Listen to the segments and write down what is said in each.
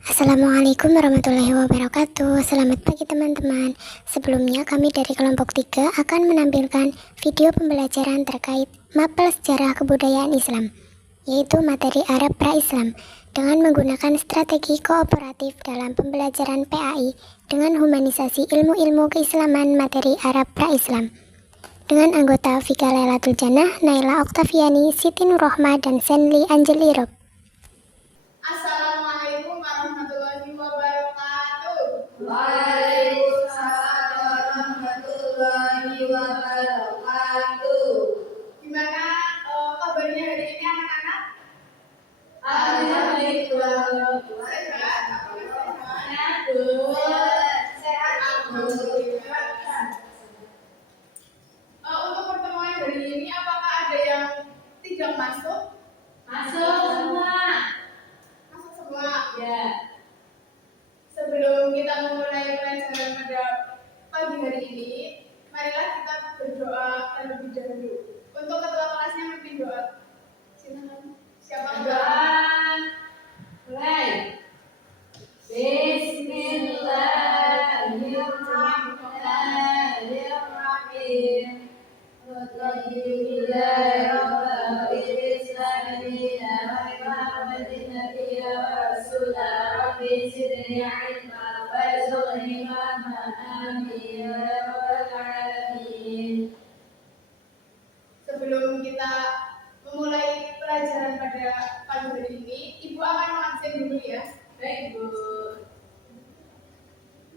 Assalamualaikum warahmatullahi wabarakatuh. Selamat pagi teman-teman. Sebelumnya kami dari kelompok 3 akan menampilkan video pembelajaran terkait mapel sejarah kebudayaan Islam, yaitu materi Arab pra-Islam, dengan menggunakan strategi kooperatif dalam pembelajaran PAI dengan humanisasi ilmu-ilmu keislaman materi Arab pra-Islam. Dengan anggota Vika Lailatul Jannah, Naila Oktaviani, Siti Nurrohmah, dan Senli Angel Irob. Assalamualaikum warahmatullahi wabarakatuh. Waalaikumsalam warahmatullahi wabarakatuh. Gimana kabarnya hari ini anak-anak? Alhamdulillah. Sehat? Sehat. Alhamdulillah. Untuk pertemuan hari ini apakah ada yang tidak masuk? Masuk semua. Masuk semua. Ya. Sebelum kita memulai pelajaran pada pagi hari ini, marilah kita berdoa terlebih dahulu. Untuk ketua kelasnya memimpin doa. Silakan. Siapa yang doa? Mulai. Bismillahirrahmanirrahim. Sebelum kita memulai pelajaran pada pagi hari ini, Ibu akan mengabsen dulu ya. Baik, Bu.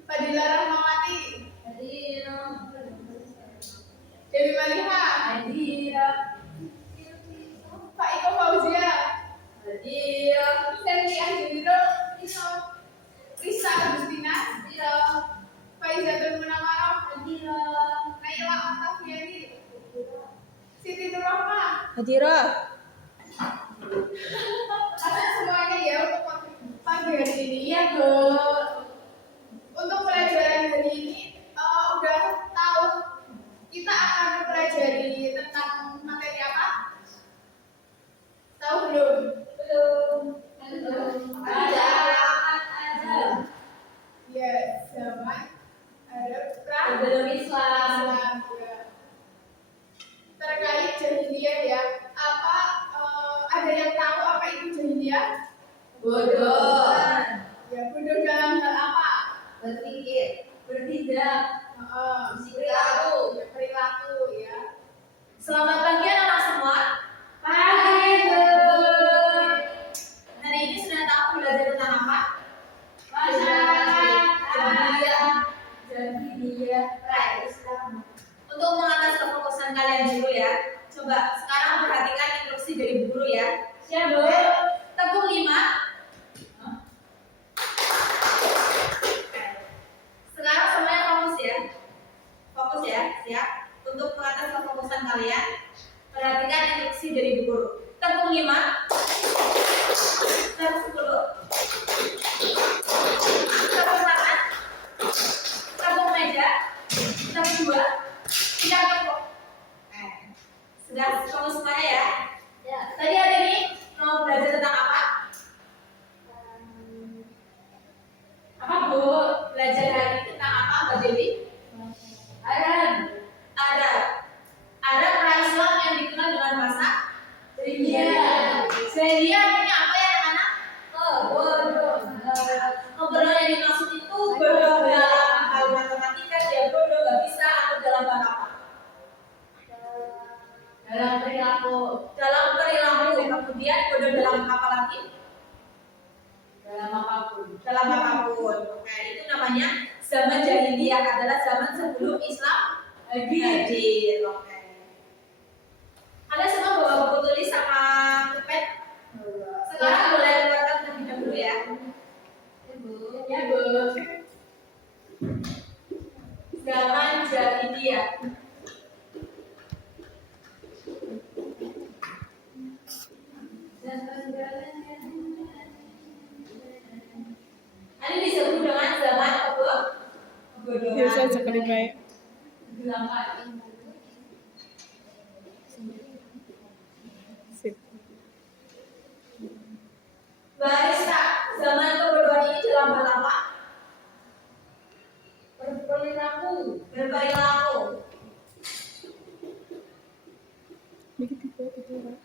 Fadila Rahmawati, Hadir. Dewi Maliha, Hadir. Pak Iko Fauzia, Hadir. Senli Angeliro, Risa Agustina, Faizatul Munawwaroh, Naila Oktaviani, Siti Nurrohmah. Hadirah. Masuk semuanya ya untuk pagi hari ini. Iya, Bu. Untuk pelajaran hari ini udah tahu kita akan mempelajari tentang materi apa? Tahu belum? Belum. Ada. Ya, zaman Arab Sebelum Islam. Islam ya. Terkait jahiliyah ya. Apa ada yang tahu apa itu jahiliyah? Bodoh. Ya, bodoh dalam hal apa? Berpikir. Bertindak. Perilaku, ya, perilaku ya. Selamat pagi anak-anak semua. Pagi, Bu. Hari ini sudah tahu belajar tentang apa? Jahiliyah pra-Islam. Untuk mengatas kefokusan kalian dulu ya. Coba sekarang perhatikan instruksi dari Bu Guru ya. Siap, Bu. Tepung 5. Sekarang semuanya fokus ya. Fokus ya, siap. Untuk mengatas kefokusan kalian, perhatikan instruksi dari Bu Guru. Tepung 5. Tepung 10. Tepung tangan. Tepung meja. Tepung 2. Tidak tepung. Sudah fokus semuanya ya? Ya. Tadi hari ini mau belajar tentang apa? Apa, Bu? Belajar hari ini tentang apa, Mbak Dewi? Arab. Arab pra-Islam yang dikenal dengan bahasa Jahiliyah. Jahiliyah artinya apa ya anak-anak? Bodoh. Obrolan yang dimaksud itu bodoh dalam hal matematika, dia bodoh nggak bisa, atau dalam hal apa? Dalam perilaku. Kemudian bodoh dalam apa lagi? Dalam apapun. Oke, itu namanya zaman jahiliyah, adalah zaman sebelum Islam hadir. Oke. Kalian semua bawa buku tulis sama pulpen? Sekarang boleh keluarkan terlebih dahulu ya. Ya, Bu. Zaman jahiliyah. Ini disebut dengan zaman kebodohan. Biasa sekali baik. Sip. Barista, zaman kebodohan ini berapa? Berperilaku. Berperilaku.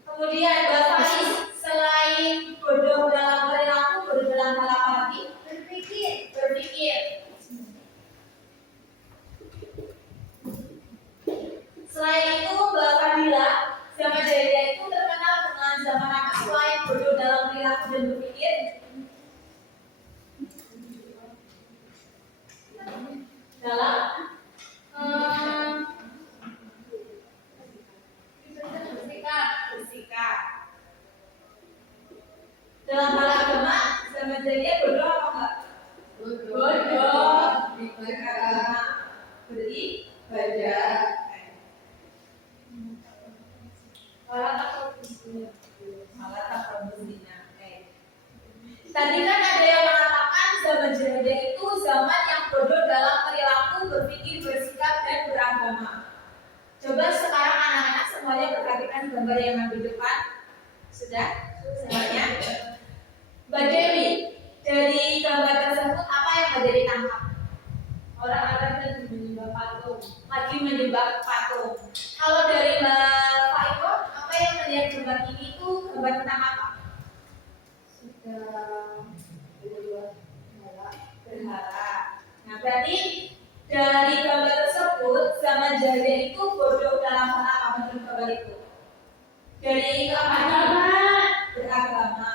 Kemudian Mbak Faris, selain bodoh dalam perilaku, bodoh dalam hal apa lagi? Berpikir. Berpikir. Selain itu Mbak Fadila, zaman jahiliyah itu terkenal dengan zaman apa selain bodoh dalam perilaku dan berpikir? Dalam bersikap. Dalam hal agama, zaman jahiliyah bodoh apa enggak? Bodoh. Beragama. Beribadah. Malah tak berzina. Tadi kan ada yang mengatakan zaman jahiliyah itu zaman yang bodoh dalam perilaku, berpikir, bersikap, dan beragama. Coba sekarang anak-anak semuanya perhatikan gambar yang ada di depan. Sudah? Semuanya? Mbak Dewi, dari gambar tersebut apa yang Mbak Dewi tangkap? Orang Arab lagi menyembah patung. Lagi menyembah patung. Kalau dari Mbak Faiko, apa yang melihat gambar ini itu gambar tentang apa? Sudah Berhala. Nah, berarti dari gambar tersebut zaman jahiliyah itu bodoh dalam hal apa menurut gambar itu? Dari agama. Beragama.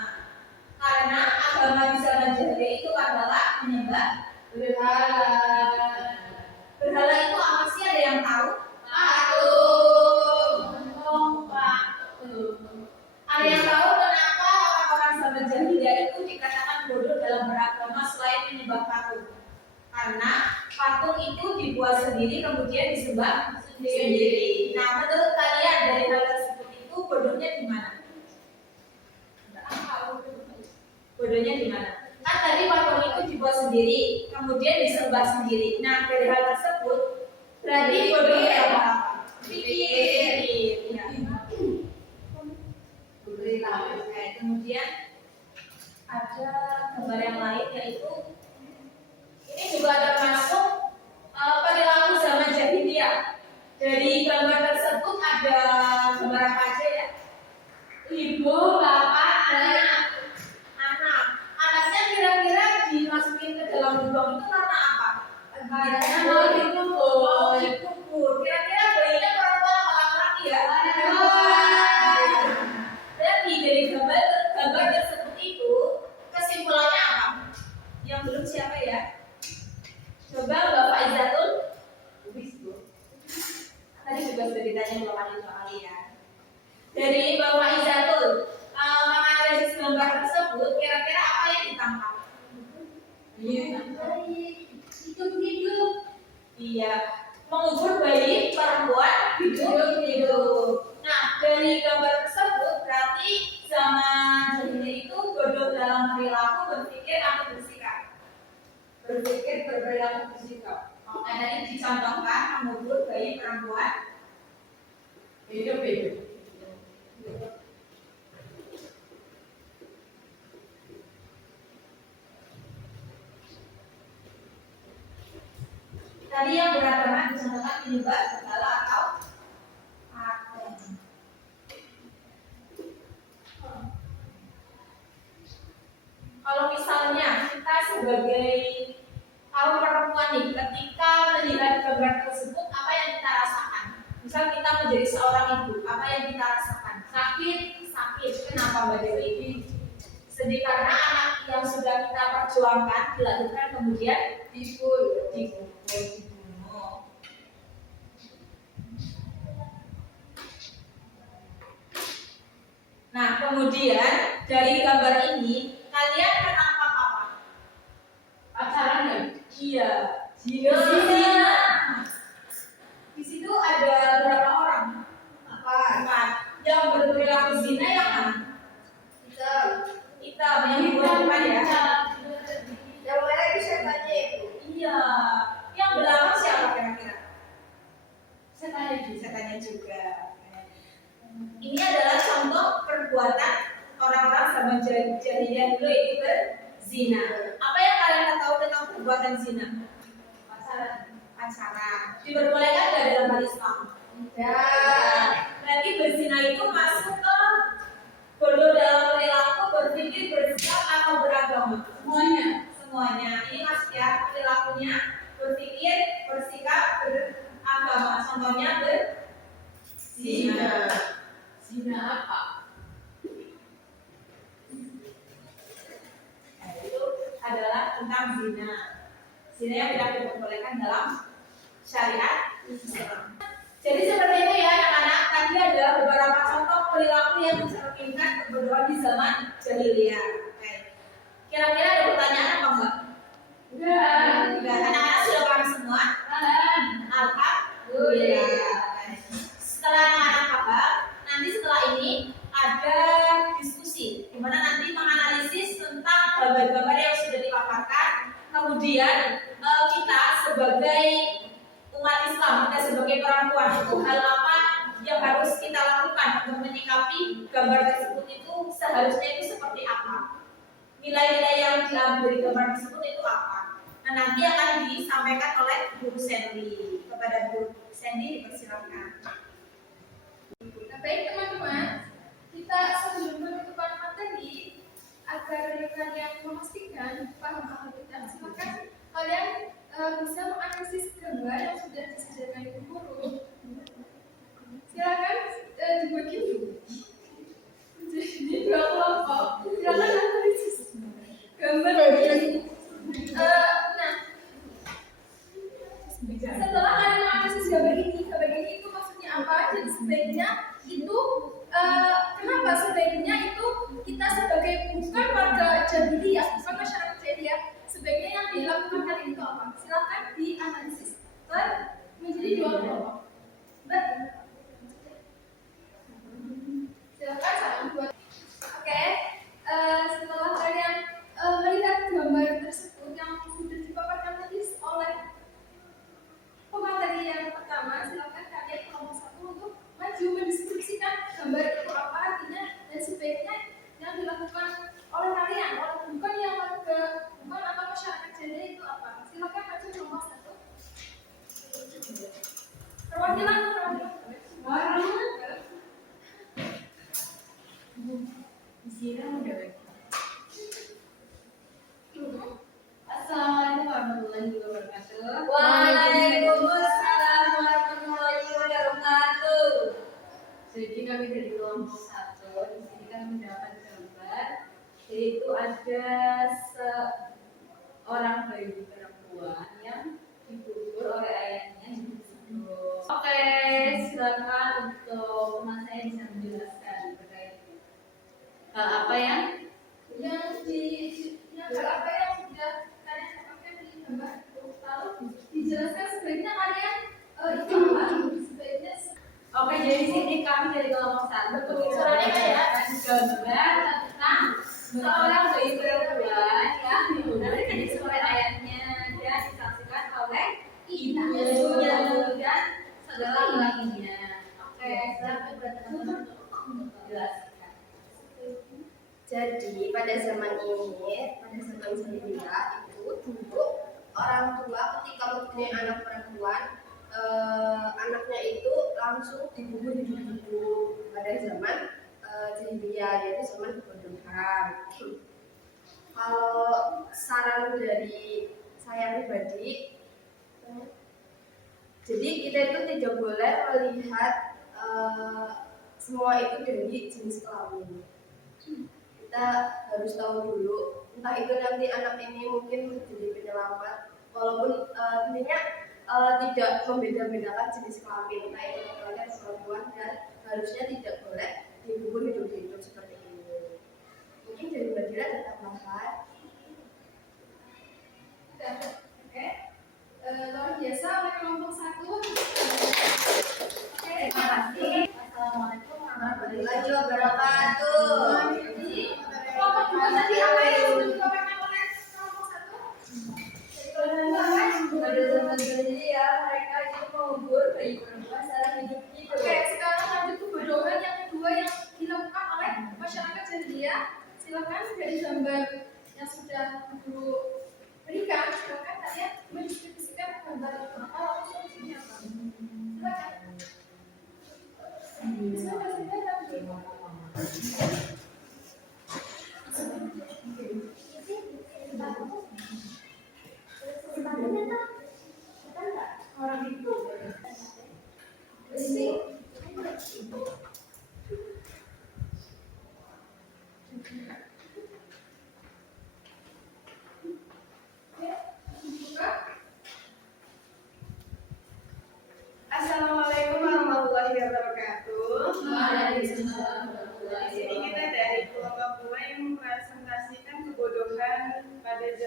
Karena agama di zaman jahiliyah itu adalah menyembah berhala. berhala itu apa sih, ada yang tahu? Ada yang tahu kenapa orang-orang zaman jahiliyah itu dikatakan bodoh dalam beragama selain menyembah patung? Karena patung itu dibuat sendiri kemudian disembah sendiri. Nah, menurut kalian dari hal tersebut itu bodohnya di mana? Bodohnya di mana? Kan tadi patung itu dibuat sendiri, kemudian disembah sendiri. Nah, dari hal tersebut berarti bodohnya apa? Pikir. Ya. Kemudian ada gambar yang lain yaitu ini juga termasuk perilaku zaman jahiliyah. Dari gambar tersebut ada gambar apa aja ya? Ibu, bapak, anak. Anaknya kira-kira dimasukin ke dalam lubang itu karena apa? Mau dikubur. Kira-kira bayinya perempuan atau laki-laki ya? Berarti dari gambar tersebut itu kesimpulannya apa? Yang belum siapa ya? Coba Bapak Izatul. Tadi juga sudah ditanya dua kali ya. Dari Bapak Izatul, menganalisis gambar tersebut, kira-kira apa yang ditangkap? Hidup. Iya. Mengubur bayi perempuan hidup. Nah, dari gambar tersebut berarti zaman jahiliyah itu bodoh dalam perilaku, berpikir atau bersikap. Berpikir, berperilaku, bersikap. Oke, tadi dicontohkan mengubur bayi perempuan Hidup. tadi yang beragama dicontohkan menyembah berhala atau patung. Kalau misalnya kita sebagai kaum perempuan nih, ketika melihat gambar tersebut, apa yang kita rasakan? Misal kita menjadi seorang ibu, apa yang kita rasakan? Sakit. Kenapa Mbak Dewi? Sedih karena anak yang sudah kita perjuangkan dilahirkan kemudian dibunuh. Nah, kemudian dari gambar ini kalian menangkap apa? Pacaran. Iya, zina. Di situ ada berapa orang? Empat. Yang berperilaku zina yang mana? Hitam yang dibuat depan ya. Yang merah itu setannya itu. Iya. Yang belakang siapa kira-kira? Setannya juga. Ini adalah contoh perbuatan orang-orang zaman jahiliyah dulu, itu berzina. Apa yang kalian perbuatan zina? Pacaran. Diperbolehkan nggak dalam hal Islam? Tidak. Berarti berzina itu masuk ke bodoh dalam perilaku, berpikir, bersikap atau beragama? Semuanya. Ini masuk ya, perilakunya, berpikir, bersikap, beragama. Contohnya berzina. Zina apa? Itu adalah tentang zina. Zina yang tidak diperbolehkan dalam syariat Islam. Jadi seperti itu ya anak-anak. Tadi ada beberapa contoh perilaku yang mencerminkan kebodohan di zaman jahiliyah. Oke. Kira-kira ada pertanyaan apa enggak? Enggak. Anak-anak sudah paham semua? Alhamdulillah. Setelah anak-anak paham, nanti setelah ini ada diskusi di mana nanti menganalisis tentang gambar-gambar yang sudah dipaparkan. Kemudian kita sebagai umat Islam, kita sebagai perempuan itu hal apa yang harus kita lakukan untuk menyikapi gambar tersebut itu seharusnya itu seperti apa? Nilai-nilai yang diambil dari gambar tersebut itu apa? Nah nanti akan disampaikan oleh Guru Sandy. Kepada Guru Sandy dipersilakan. Baik teman-teman, kita sebelum menutupan materi agar kalian memastikan paham atau tidak, silakan kalian bisa menganalisis gambar yang sudah disediakan ibu guru. Silakan dibagi jadi dua kelompok. Silakan analisis gambar ini. Nah, setelah kalian menganalisis gambar ini itu maksudnya apa? Jadi sebaiknya itu kenapa sebaiknya itu kita sebagai bukan warga jahiliyah, bukan masyarakat jahiliyah, sebaiknya yang dilakukan kali itu apa? Silakan dianalisis menjadi dua kelompok. Silakan saling buat. Oke, setelah kalian melihat gambar tersebut yang sudah dipaparkan tadi oleh pemateri yang pertama, silakan kalian kelompok satu untuk maju mendeskripsikan gambar itu apa artinya dan sebaiknya yang dilakukan oleh kalian, bukan yang warga, bukan atau masyarakat jahiliyah itu apa? Silakan maju kelompok satu. Perwakilan. Assalamualaikum warahmatullahi wabarakatuh. Waalaikumsalam warahmatullahi wabarakatuh. Jadi kami dari kelompok 1 di sini kan mendapat gambar. Jadi itu ada seorang bayi perempuan yang dikubur oleh ayahnya di Solo. Oke, silakan untuk teman saya bisa menjelaskan terkait hal apa yang Apa yang sudah kalian dapatkan di gambar itu, lalu dijelaskan sebaiknya kalian itu apa? Sebaiknya. Oke, jadi sini kami dari kelompok 1 Suaranya ya. gambar tentang seorang bayi perempuan yang diberikan oleh ayahnya dan disaksikan oleh ibunya dan saudara lainnya. Oke, silakan teman-teman untuk menjelaskan. Jadi pada zaman ini, pada zaman jahiliyah itu dulu orang tua ketika mempunyai anak perempuan, anaknya itu langsung dibunuh hidup-hidup pada zaman jahiliyah, yaitu zaman kebodohan. Kalau saran dari saya pribadi, jadi kita itu tidak boleh melihat semua itu dari jenis kelamin. Kita harus tahu dulu, entah itu nanti anak ini mungkin menjadi penyelamat, walaupun intinya tidak membeda-bedakan jenis kelamin, entah itu laki-laki atau perempuan, dan harusnya tidak boleh dikubur hidup-hidup seperti ini. Mungkin dari Mbak Dira ada tambahan. Oke, luar biasa oleh kelompok satu. Oke, Terima kasih. Assalamualaikum warahmatullahi wabarakatuh. Jadi kelompok dua tadi apa yang sudah dipaparkan oleh kelompok satu? Pada zaman jahiliyah mereka itu mengubur bayi perempuan secara hidup-hidup. Oke, sekarang lanjut ke kebodohan yang kedua yang dilakukan oleh masyarakat jahiliyah. Silakan dari gambar yang sudah Guru berikan, silakan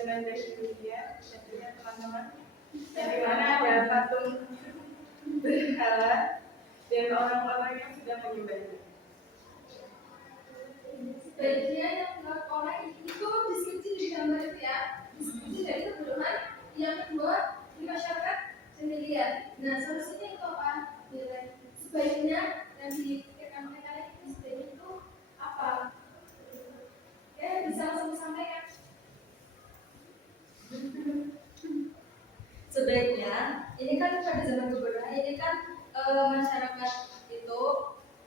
pembangunan dari dunia, tentunya teman-teman. Dari mana ada patung berhala dan orang-orang yang sudah menyembahnya. Sebaiknya yang menurut orang itu diskusi di gambar itu ya, diskusi dari kebutuhan. Yang kedua di masyarakat sendirian. Nah solusinya itu apa? Sebaiknya yang dipikirkan oleh kalian itu sebaiknya itu apa? Ya bisa langsung disampaikan. Sebaiknya ini kan pada zaman kebodohan ini kan masyarakat itu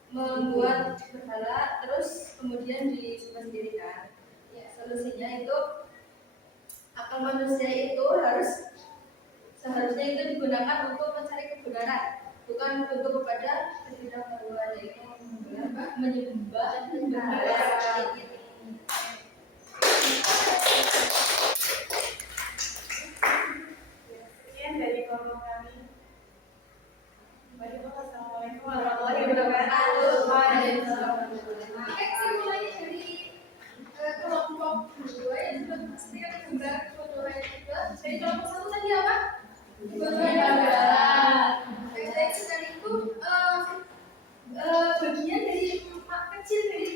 membuat berhala terus kemudian disimpan sendiri kan. Ya, solusinya itu akal manusia itu seharusnya itu digunakan untuk mencari kebenaran, bukan untuk kepada ketidaktahuan, yaitu menyembah berhala. Sekian dari kelompok kami. Assalamualaikum warahmatullahi wabarakatuh. Oke, kesimpulannya dari kelompok kedua yang sudah pastikan gambar kebodohan itu. Dari kelompok satu tadi apa? Kebodohan berhala. Baik sekali itu bagian dari kecil dari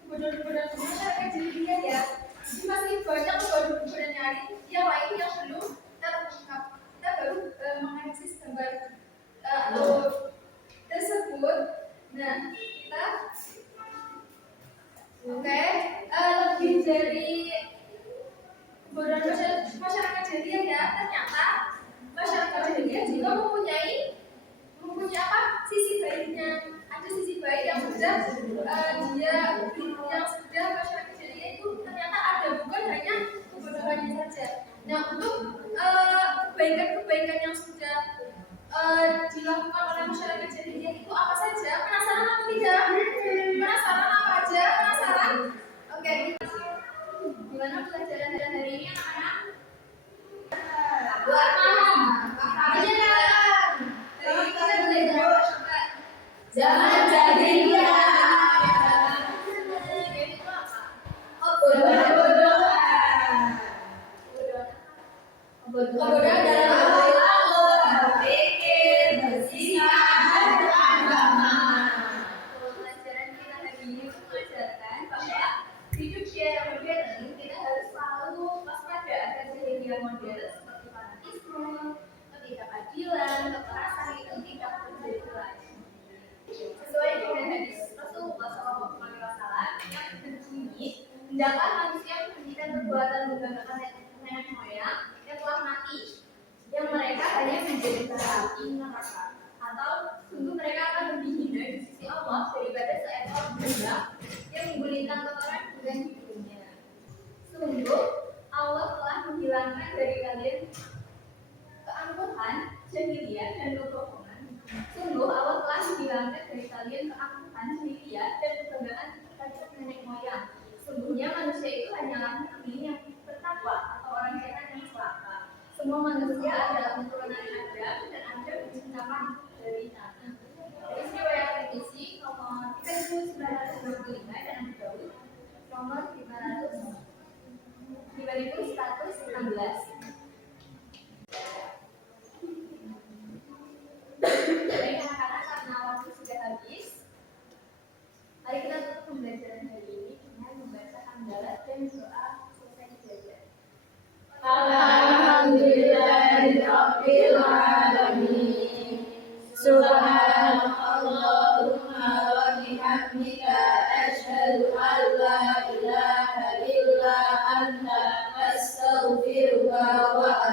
kebodohan-kebodohan masyarakat jadinya ya. Jadi masih banyak kebodohan-kebodohan yang lain yang belum terungkap. Kita baru menganalisis gambar tersebut. Nah, kita lebih dari kebodohan masyarakat jadinya ya, ternyata masyarakat jadinya juga mempunyai apa? Sisi baiknya. Ada sisi baik yang sudah masyarakat jadinya itu ternyata ada, bukan hanya kebodohannya saja. Nah, untuk kebaikan-kebaikan yang sudah dilakukan oleh masyarakat jadinya itu apa saja? Penasaran atau tidak? Penasaran apa aja? Penasaran? Oke, gimana pelajaran hari ini anak-anak? Buat paham. Pelajaran. Jadi kita belajar apa? Jangan jadi liar. Itu apa? Kebodohan. Kebodohan dalam berpikir, bersikap, beragama. Pelajaran kita hari ini mengajarkan bahwa hidup di era modern kita harus selalu waspada akan kejadian modern seperti fanatisme, ketidakadilan, kekerasan itu tidak terjadi lagi. Sesuai dengan hadis Rasulullah SAW yang berbunyi, hendaklah manusia menghentikan perbuatan membanggakan nenek moyang yang telah mati, yang mereka hanya menjadi bara api neraka, atau sungguh mereka akan lebih hina di sisi Allah daripada seekor domba yang menggulingkan kotoran dengan hidungnya. Sungguh Allah telah menghilangkan dari kalian keangkuhan, jahiliyah dan kebohongan. Sungguh Allah telah menghilangkan dari kalian keangkuhan, jahiliyah dan kebanggaan terhadap nenek moyang. Sungguhnya manusia itu hanyalah nabi yang bertakwa atau orang setan yang celaka. Semua manusia adalah keturunan Adam dan Adam diciptakan dari tanah. Hadis riwayat Tirmizi nomor 3925 dan Abu Daud nomor 5116. Baik anak-anak, karena waktu sudah habis, mari kita tutup pembelajaran hari ini dengan membaca hamdalah dan doa selesai belajar. Alhamdulillahirabbil alamin. Subhanallahumma wa bihamdika asyhadu an la ilaha illa anta astaghfiruka wa